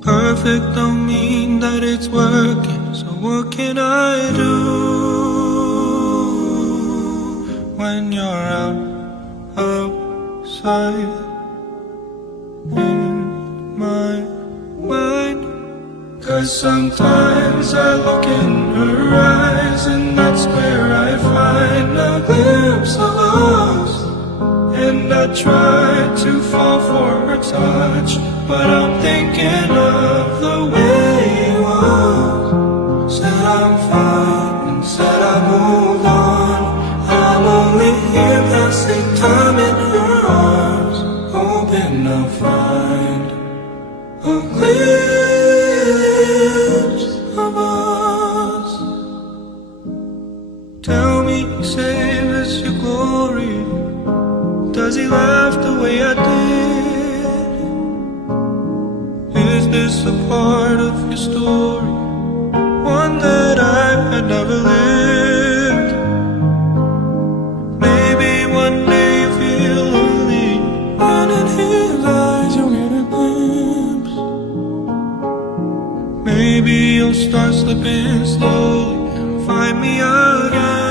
Perfect don't mean that it's working, so what can I do when you're outside in my mind? 'Cause sometimes I look in her eyes, and that's where I find a glimpse of us. And I try to fall for her touch, but I'm thinking of the way you was. Said I'm fine and said I moved on. I'm only here passing time in her arms, hoping I'll find a glimpse of us. Tell me, save us your glory. Does he laugh the way I did? Is this a part of your story, one that I had never lived? Maybe one day you feel lonely, and in his eyes you'll get a glimpse. Maybe you'll start slipping slowly and find me again.